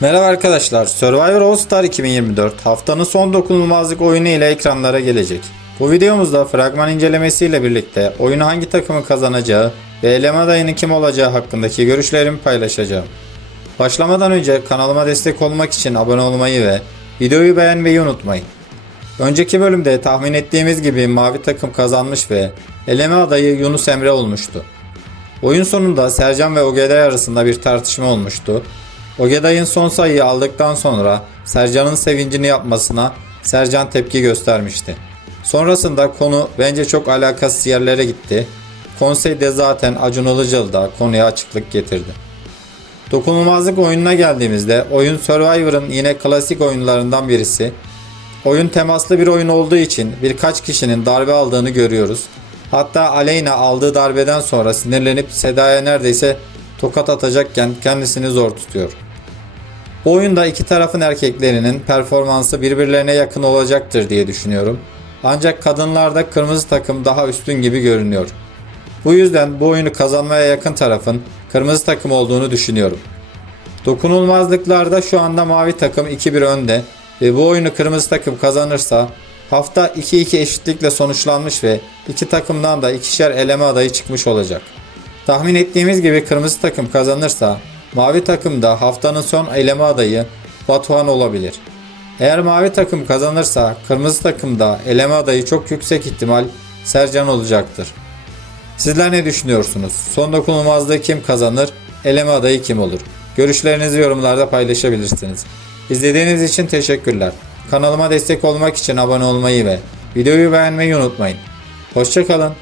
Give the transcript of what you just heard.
Merhaba arkadaşlar, Survivor All Star 2024 haftanın son dokunulmazlık oyunu ile ekranlara gelecek. Bu videomuzda fragman incelemesiyle birlikte oyunu hangi takımın kazanacağı ve eleme adayının kim olacağı hakkındaki görüşlerimi paylaşacağım. Başlamadan önce kanalıma destek olmak için abone olmayı ve videoyu beğenmeyi unutmayın. Önceki bölümde tahmin ettiğimiz gibi mavi takım kazanmış ve eleme adayı Yunus Emre olmuştu. Oyun sonunda Sercan ve Ogeday arasında bir tartışma olmuştu. Ogeday'ın son sayıyı aldıktan sonra Sercan'ın sevincini yapmasına Sercan tepki göstermişti. Sonrasında konu bence çok alakasız yerlere gitti. Konseyde zaten Acun Ilıcalı da konuya açıklık getirdi. Dokunulmazlık oyununa geldiğimizde oyun Survivor'ın yine klasik oyunlarından birisi. Oyun temaslı bir oyun olduğu için birkaç kişinin darbe aldığını görüyoruz. Hatta Aleyna aldığı darbeden sonra sinirlenip Seda'ya neredeyse tokat atacakken kendisini zor tutuyor. Bu oyunda iki tarafın erkeklerinin performansı birbirlerine yakın olacaktır diye düşünüyorum. Ancak kadınlarda kırmızı takım daha üstün gibi görünüyor. Bu yüzden bu oyunu kazanmaya yakın tarafın kırmızı takım olduğunu düşünüyorum. Dokunulmazlıklarda şu anda mavi takım 2-1 önde ve bu oyunu kırmızı takım kazanırsa hafta 2-2 eşitlikle sonuçlanmış ve iki takımdan da ikişer eleme adayı çıkmış olacak. Tahmin ettiğimiz gibi kırmızı takım kazanırsa mavi takım da haftanın son eleme adayı Batuhan olabilir. Eğer mavi takım kazanırsa kırmızı takım da eleme adayı çok yüksek ihtimal Sercan olacaktır. Sizler ne düşünüyorsunuz? Son dokunulmazlığı kim kazanır? Eleme adayı kim olur? Görüşlerinizi yorumlarda paylaşabilirsiniz. İzlediğiniz için teşekkürler. Kanalıma destek olmak için abone olmayı ve videoyu beğenmeyi unutmayın. Hoşçakalın.